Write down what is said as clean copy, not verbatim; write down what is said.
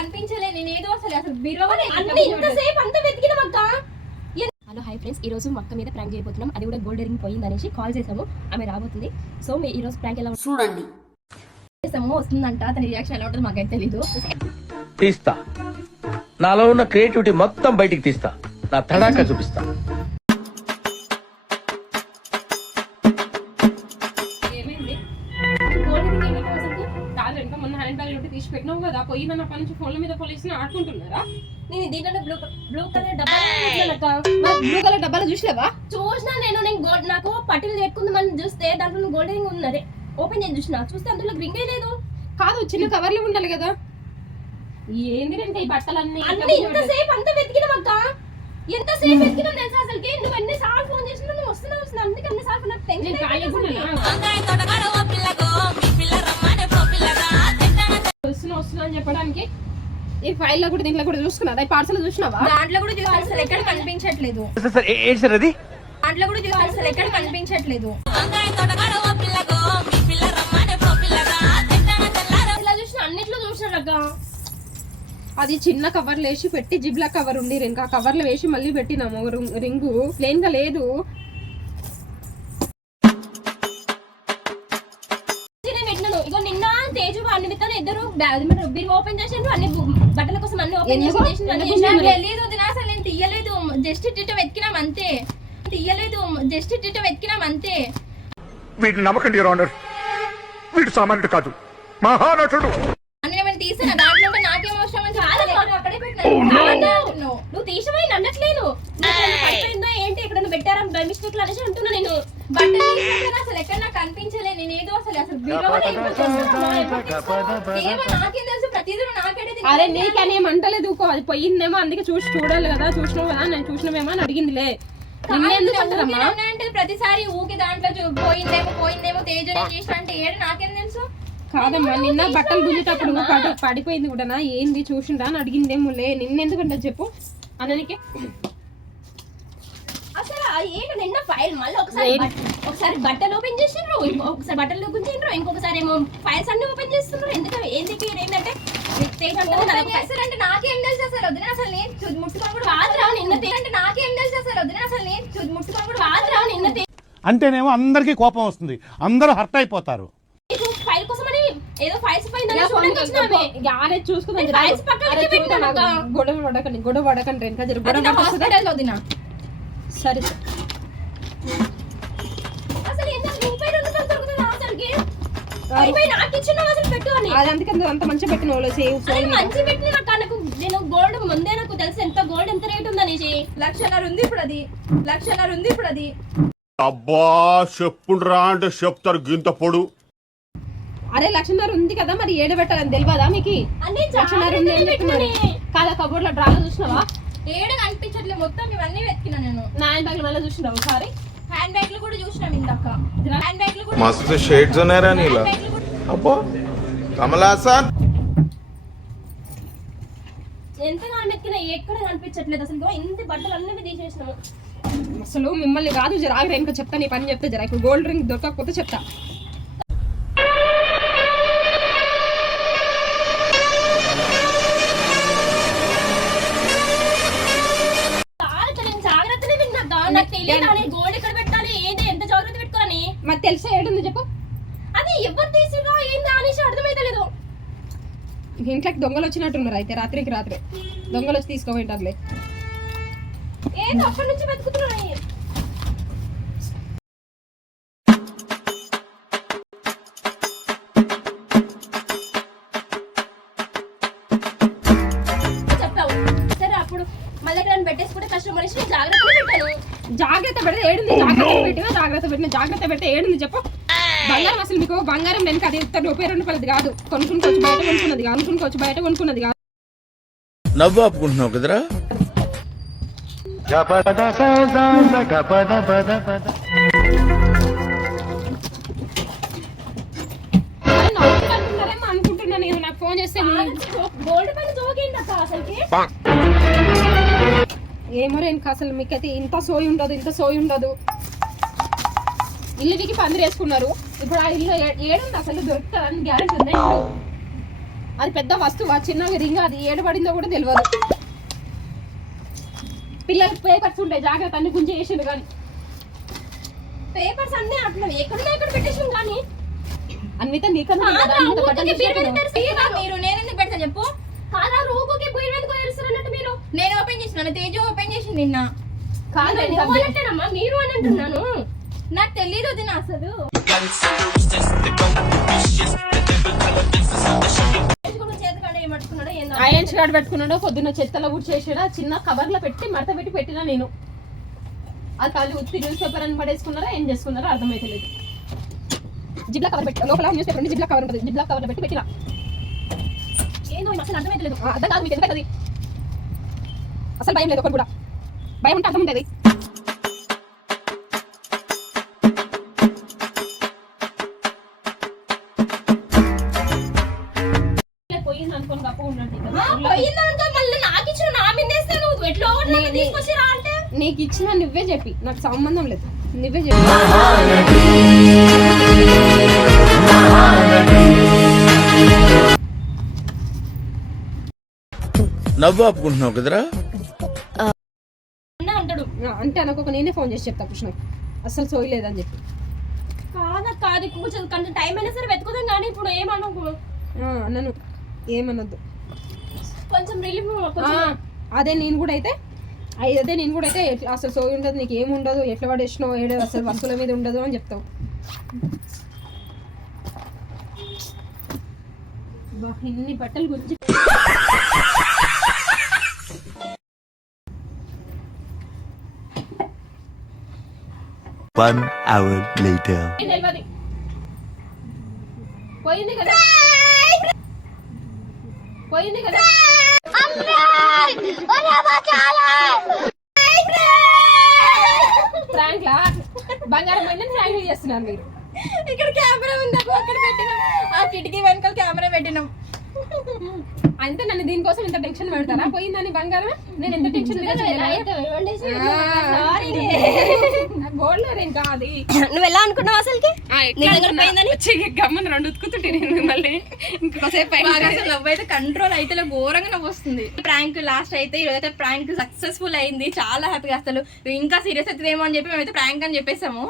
కనిపించలే నేను ఏదో అసలు బీరువానే అన్ని ఇంతసేపు అంత వెతికినాం అక్క. హలో హాయ్ ఫ్రెండ్స్, ఈ రోజు మక్క మీద ప్రాంక్ చేయబోతున్నాం. అది కూడా గోల్డ్ రింగ్ పోయింది అనేసి కాల్ చేసాము. ఆమె రాబోతుంది. సో ఈ రోజు ప్రాంక్ ఎలా చూడండి చేసాము వస్తుందంట. తన రియాక్షన్ ఎలా ఉంటుందో మాకైతే తెలీదు. తీస్తా, నాలో ఉన్న క్రియేటివిటీ మొత్తం బయటికి తీస్తా, నా తడాక చూపిస్తా. ఏమైంది గోల్డ్ రింగ్ ఏమైనా అసలు కాదంట. మొన్న హ్యాండ్ బ్యాగ్ లో తీసి పెట్టినావు కదా, పోయిందని అప్పటి నుంచి ఫోన్ల మీద పోలీసులు ఆడుకుంటున్నారా? నేను దీంట్లో బ్లూ కలర్ బ్లూ కలర్ డబ్బాలు చూసినావా? చూసినా నేను గోల్డ్ నాకు పట్టిలు చెక్కుందామని చూస్తే దాంట్లో గోల్డ్ రింగ్ ఉన్నది. ఓపెన్ చేసి చూసిన, చూస్తే అందులో రింగే లేదు. కాదు, చిన్న కవర్లు ఉండాలి కదా. ఏంది ఈ బట్టలన్నీ అన్ని ఇంతసేపు అంత వెతికినాం అక్క. ఎంతసేపు వెతికినా తెలుసా అసలుకి? నువ్వు ఎన్నిసార్లు ఫోన్ చేసినా నువ్వు వస్తున్నా అందుకే అన్నిసార్లు నాకు టెన్షన్ వస్తున్నా అని చెప్పడానికి. ఈ ఫైల్ లో కూడా దీంట్లో కూడా చూసుకున్నా, పార్సల్ చూసినావా? దాంట్లో కూడా చూసి అసలు ఎక్కడ కనిపించట్లేదు. అది దాంట్లో కూడా చూసి అసలు ఎక్కడ కనిపించట్లేదు. ఇలా చూసిన అన్నిట్లో చూసినారక్క. అది చిన్న కవర్లు వేసి పెట్టి జిబ్లా కవర్ ఉంది, ఇంకా కవర్లు వేసి మళ్ళీ పెట్టినాము. రింగు ప్లేన్ గా లేదు. ఇగో నిన్న తేజు అన్నిమిత్తాను ఇద్దరు బీరు ఓపెన్ చేసిండ్రు. అన్ని బట్టల కోసం అన్ని ఓపెన్ తెలియదు వదిన. అసలు నేను తీయలేదు, జస్ట్ ఇట్ట వెతికినాం అంతే. జస్ట్ ఇట్ట వెతికినాం అంతే. వీటిని నమ్మకండి యువర్ ఆనర్, వీడు సామాన్యుడు కాదు, మహానటుడు. నేను తీసిన దాంట్లో నాకేం అవసరం అని అక్కడే పెట్టినా. నువ్వు తీసిపోయి నన్నట్లేదు. పడిపోయిందో ఏంటి ఎక్కడ పెట్టారా బై మిస్టేక్ లో అనేసి అంటున్నా. నేను బట్టలు అసలు ఎక్కడ నాకు కనిపించలే. నేను ఏదో అసలు నాకేం తెలుసు, ప్రతిదీ నాకేడే. అరే నీకనేం అంటలేదు, అది పోయిందేమో అందుకే చూడాలి కదా. చూసినావు కదా, నేను చూసినావేమో అని అడిగిందిలే. అంటే ప్రతిసారి ఊకి దాంట్లో పోయిందేమో తేజ చేసిన అంటే ఏడు నాకేం తెలుసు. కాదమ్మా, నిన్న బట్టలు గుంజేటప్పుడు పడిపోయింది కూడా. ఏంది చూసిండా అని అడిగిందేమోలే. నిన్నెందుకంటే చెప్పు అననికి. అసలు ఏంటి నిన్న ఫైల్ మళ్ళీ ఒకసారి బట్టలు ఓపెన్ చేసిండ్రు, ఒకసారి బట్టలు గుంజిండ్రు, ఇంకొకసారి ఏమో ఫైల్స్ అన్ని ఓపెన్ చేస్తున్నారు. ఎందుకు ఏంటంటే అంటే నాకేం తెలుసు అసలు వదిన. అసలు నేను ముట్టుకొని కూడా కాదురా నిన్న అంటే నాకేం తెలుసు అసలు వదిన. అసలు నేను ముట్టుకొని కూడా కాదురా నిన్న అంటేనేమో అందరికీ కోపం వస్తుంది, అందరూ హర్ట్ అయిపోతారు. ఫైల్ కోసమని ఏదో ఫైల్స్ చూసుకుందాం. గొడవ పడకండి వదిన. సరే అంత మంచిగా పెట్టిన నేను గోల్డ్ ముందే నాకు తెలుసు ఎంత గోల్డ్ ఎంత రేట్ ఉందనేసి. 1,00,000 ఉంది ఇప్పుడు అది. అబ్బా చెప్పుండ్రా అంటే చెప్తారు గింత పొడు. అరే 1,00,000 ఉంది కదా, మరి ఏడు పెట్టాలని తెలియదా మీకు? 1,00,000 ఉంది అని చెప్తున్నారు కాదా. కబోర్డ్ లో డ్రాలో చూసినావా? ఏడు కనిపించట్లేదు, మొత్తం ఇవన్నీ వెతికినా నేను. నా హ్యాండ్ బ్యాగ్ మళ్ళీ చూసినావు ఒకసారి. హ్యాండ్ బ్యాగ్ లో కూడా చూసినాం ఇందాక. హ్యాండ్ బ్యాగ్ లో కూడా మస్తు షేడ్స్ ఉన్నాయరా నీలో. అబ్బో కమలాసన్ ఎంతగా వెతికినా ఎక్కడ కనిపించట్లేదు అసలు. ఇంత బట్టలు అన్ని తీసేసినాము. అసలు మిమ్మల్ని కాదు, జర ఇంకా చెప్తా. నీ పని చెప్తే జర. ఇప్పుడు గోల్డ్ రింగ్ దొరకకపోతే చెప్తా. గోల్డ్ ఎక్కడ పెట్టాలి, ఏంటి ఎంత జాగ్రత్త పెట్టుకోవాలని మరి తెలిసే ఏడుంది చెప్పు. అది ఎవరు తీసిరా ఏంది అనేసి అర్థమైతలేదు. ఇంట్లోకి దొంగలు వచ్చినట్టున్నారు. అయితే రాత్రికి దొంగలు వచ్చి తీసుకోపోయింటారులే. ఏంటి అప్పటి నుంచి వెతుకుతున్నారు. చెప్పావు సరే, అప్పుడు మళ్ళీ ఎక్కడ పెట్టేసుకుంటే కష్టం మనిషి. జాగ్రత్త పెడితే ఏడుంది, జాగ్రత్త పెడితే ఏడుంది చెప్పు. బంగారం అసలు మీకు బంగారం వెనక అది ₹2 కాదు. కొనుక్కోవచ్చు బయట కొనుక్కున్నది కాదు. నవ్వు ఆపుకుంటున్నావు కదరా. అనుకుంటున్నా నేను. నాకు ఫోన్ చేస్తే గోల్డ్ పైన జోకేందక్క అసలుకి. ఏమో రేణుక, అసలు మీకైతే ఇంత సోయి ఉండదు. ఇల్లుకి పందిరి వేసుకున్నారు. ఇప్పుడు ఆ ఇల్లు ఏడుంది అసలు? దొరుకుతుందని గ్యారెంటీ ఉందా? అది పెద్ద వస్తువు, చిన్నగా రింగ్, అది ఏడబడిందో కూడా తెలియదు. పిల్లలకి పేపర్స్ ఉంటాయి, జాగ్రత్త, అన్ని గుంజి వేసిండు. కానీ పేపర్స్ అన్ని అట్లా ఎక్కడ పెట్టేసాం. కానీ అన్విత నీకన్నా మీరు నేను ఎందుకు పెడతా చెప్పు? కాదా రూకోకి బీరువా ఎందుకు ఏరుస్తారన్నట్టు మీరు? నేను ఓపెన్ చేసినాను, తేజు ఓపెన్ చేసింది నిన్న. కాదమ్మా మీరు అని అంటున్నాను. నాకు తెలియదు వదిన అసలు. ఐరన్స్ కార్డ్ పెట్టుకున్నాడో, పొద్దున్న చెత్తలో కూడా చేసాడా, చిన్న కవర్ లో పెట్టి మడత పెట్టి పెట్టినా నేను. అది ఖాళీ ఉత్తి న్యూస్ పేపర్ అని పడేసుకున్నారా, ఏం చేసుకున్నారో అర్థమైతలేదు. జిబ్లా కవర్ పెట్టి లోపల న్యూస్ పేపర్ జిబ్లా కవర్ ఉంటుంది, జిబ్లా కవర్ పెట్టి పెట్టినా. ఏందో అసలు అర్థమైతలేదు. అర్థం కాదు మీకు, ఎందుకు అది అసలు భయం లేదు ఒకటి కూడా. భయం ఉంటే అర్థం ఉంటుంది. పోయింది అనుకోని గప్ప ఉండండి. మళ్ళీ నాకు ఇచ్చిన నా మిన్నేస్తే నువ్వు ఎట్లా తీసుకొచ్చి రా అంటే నీకు ఇచ్చిన నువ్వే చెప్పి, నాకు సంబంధం లేదు, నువ్వే చెప్పి. నవ్వు ఆపుకుంటున్నావు కదరా? అంటాడు. అంటే అనుకోక నేనే ఫోన్ చేసి చెప్తా కృష్ణ అసలు సోయలేదని చెప్పి. కాదు కొంచెం కొంచెం టైం అయినా సరే వెతుకుదాం. కానీ ఇప్పుడు ఏమనుకో నన్ను ఏమనొద్దు, కొంచెం రిలీఫ్. అదే నేను కూడా అయితే అసలు సోయి ఉండదు, నీకు ఏమి ఉండదు, ఎట్లా పడేసినావు, ఏడు అసలు వస్తువుల మీద ఉండదు అని చెప్తావు. ఇన్ని బట్టలు గురించి One hour later. పోయింది కదా, పోయింది కదా. ఫ్రాంక్లా బంగారం పోయిందని ఫ్రాంక్ చేస్తున్నారు మీరు. ఇక్కడ కెమెరా ఉంది, అక్కడ పెట్టినాం. ఆ కిటికీ వెనకాల కెమెరా పెట్టినాం. అంతే నన్ను దీనికోసం ఇంత టెన్షన్ పెడతారా? పోయిందని బంగారం నేను ఎంత టెన్షన్ గోల్డ్ ఇంకా అది. నువ్వు ఎలా అనుకున్నావు అసలుకి? గమ్మని రెండు ఉతుకుతుంటే నేను మళ్ళీ అయితే కంట్రోల్ అయితే ఘోరంగా నవ్వు వస్తుంది. ప్రాంక్ లాస్ట్ అయితే ఈరోజు అయితే ప్రాంక్ సక్సెస్ఫుల్ అయింది, చాలా హ్యాపీగా. అసలు ఇంకా సీరియస్ అవుతుందేమో అని చెప్పి మేమైతే ప్రాంక్ అని చెప్పేసాము.